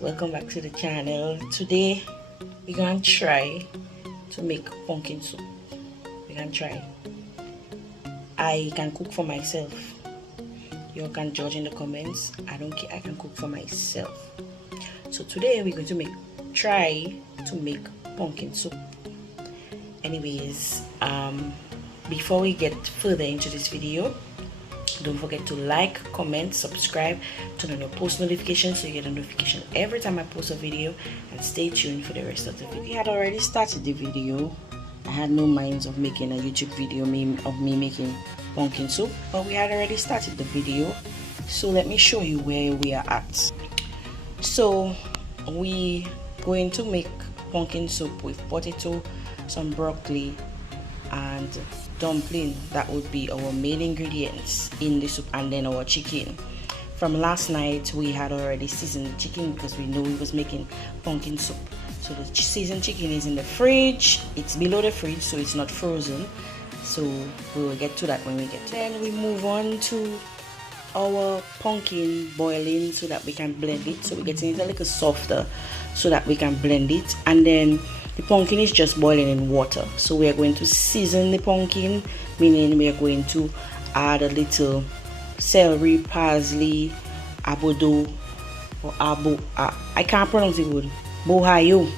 Welcome back to the channel. Today we're gonna try to make pumpkin soup. We're gonna try. I can cook for myself. You can judge in the comments. I don't care. I can cook for myself. So today we're going to try to make pumpkin soup. Anyways, before we get further into this video, don't forget to like, comment, subscribe, turn on your post notifications so you get a notification every time I post a video, and stay tuned for the rest of the video. We had already started the video. I had no minds of making a YouTube video of me making pumpkin soup, but we had already started the video. So let me show you where we are at. So we going to make pumpkin soup with potato, some broccoli, and dumpling. That would be our main ingredients in the soup, and then our chicken. From last night we had already seasoned the chicken because we know we was making pumpkin soup. So the seasoned chicken is in the fridge. It's below the fridge, so it's not frozen. So we will get to that when we get to it. Then we move on to our pumpkin boiling so that we can blend it. So we're getting it a little softer so that we can blend it. And then the pumpkin is just boiling in water. So we are going to season the pumpkin, meaning we are going to add a little celery, parsley, abodo, or abo. I can't pronounce the word. Bohayo.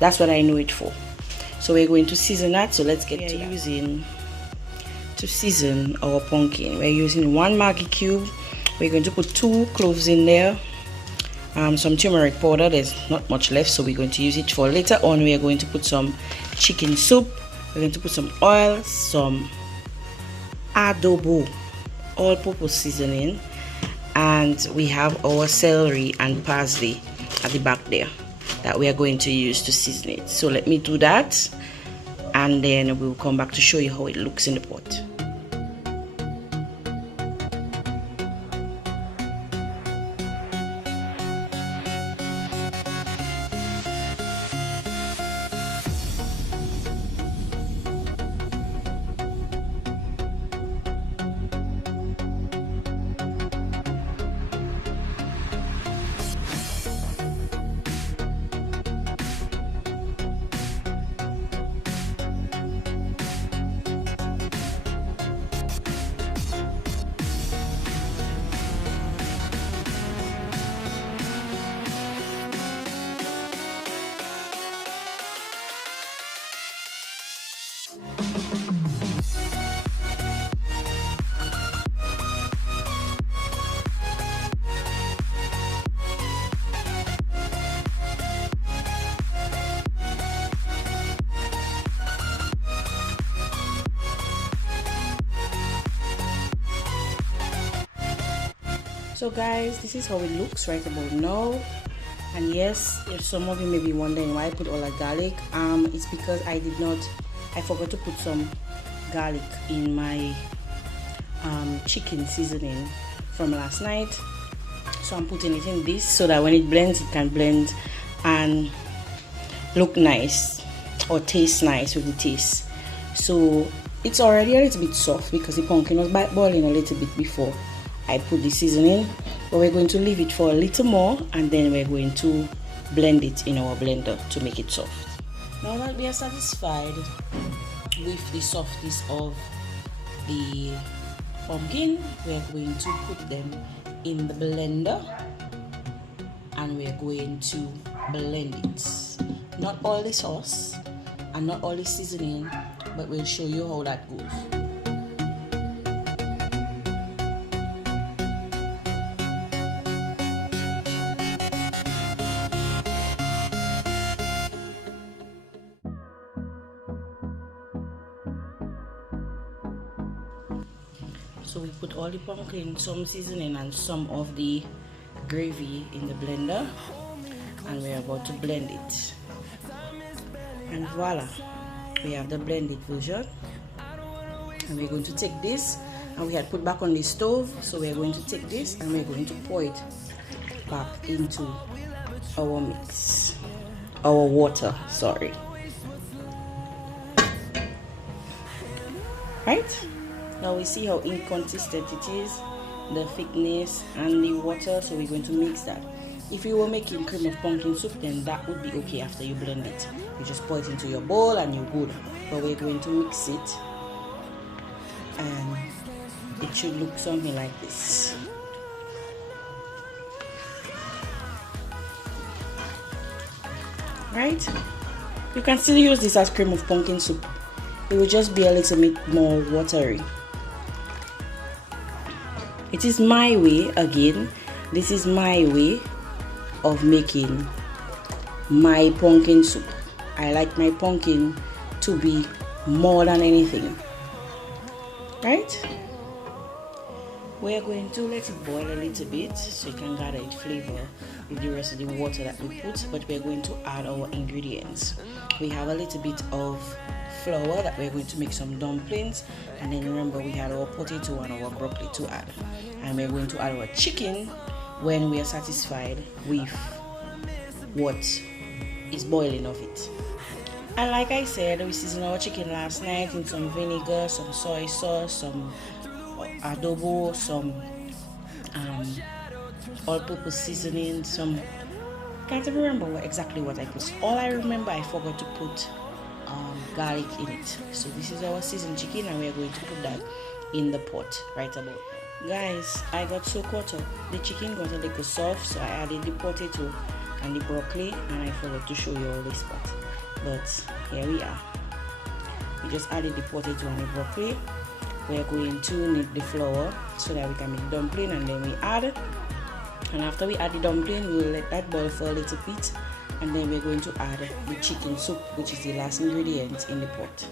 That's what I know it for. So we're going to season that. So let's get to that. To season our pumpkin, we're using 1 Maggi cube. We're going to put 2 cloves in there. Some turmeric powder. There's not much left, so we're going to use it for later on. We are going to put some chicken soup. We're going to put some oil, some adobo, all-purpose seasoning, and we have our celery and parsley at the back there that we are going to use to season it. So let me do that, and then we'll come back to show you how it looks in the pot. So guys, this is how it looks right about now. And yes, if some of you may be wondering why I put all that garlic, it's because I forgot to put some garlic in my chicken seasoning from last night. So I'm putting it in this so that when it blends, it can blend and look nice or taste nice with the taste. So it's already a little bit soft because the pumpkin was boiling a little bit before I put the seasoning, but we're going to leave it for a little more, and then we're going to blend it in our blender to make it soft. Now that we are satisfied with the softness of the pumpkin, we're going to put them in the blender and we're going to blend it. Not all the sauce and not all the seasoning, but we'll show you how that goes. So we put all the pumpkin, some seasoning and some of the gravy in the blender. and we're about to blend it. And voila, we have the blended version. And we're going to take this, and we had put back on the stove, so we're going to take this and we're going to pour it back into our mix, our water, sorry. Right, now we see how inconsistent it is, the thickness and the water, so we're going to mix that. If you were making cream of pumpkin soup, then that would be okay. After you blend it, you just pour it into your bowl and you're good. But we're going to mix it, and it should look something like this. Right, you can still use this as cream of pumpkin soup. It will just be a little bit more watery. It is my way, again, this is my way of making my pumpkin soup. I like my pumpkin to be more than anything. Right? We're going to let it boil a little bit so you can gather its flavor with the rest of the water that we put, but we're going to add our ingredients. We have a little bit of flour that we're going to make some dumplings, and then remember we had our potato and our broccoli to add, and we're going to add our chicken when we are satisfied with what is boiling of it. And like I said, we seasoned our chicken last night in some vinegar, some soy sauce, some adobo, some all-purpose seasoning, some, can't even remember exactly what I put. All I remember, I forgot to put garlic in it. So this is our seasoned chicken, and we are going to put that in the pot right about now. Guys, I got so caught up, the chicken got a little soft, so I added the potato and the broccoli, and I forgot to show you all this part. But here we are. We just added the potato and the broccoli. We're going to knead the flour so that we can make dumpling, and then we add it. And after we add the dumpling, we will let that boil for a little bit, and then we're going to add the chicken soup, which is the last ingredient in the pot.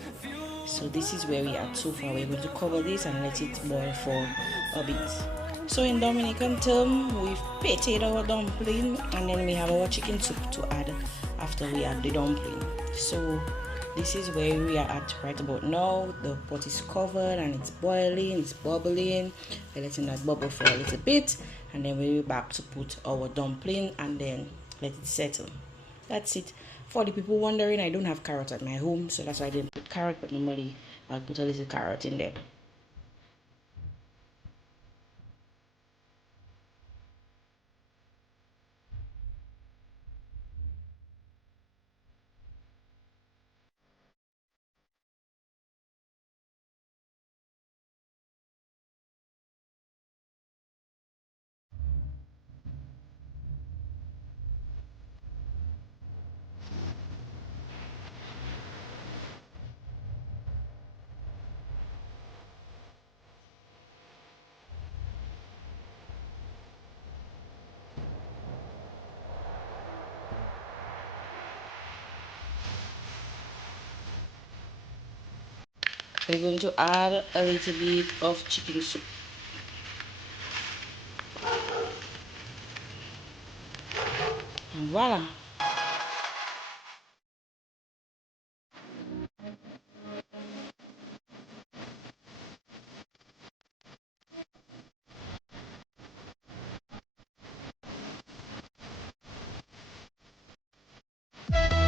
So this is where we are so far. We're going to cover this and let it boil for a bit. So in Dominican term, we've pated our dumpling, and then we have our chicken soup to add after we add the dumpling. So this is where we are at right about now. The pot is covered and it's boiling, it's bubbling. We're letting that bubble for a little bit, and then we'll be back to put our dumpling and then let it settle. That's it. For the people wondering, I don't have carrot at my home, so that's why I didn't put carrot, but normally I'll put a little carrot in there. We're going to add a little bit of chicken soup. And voila,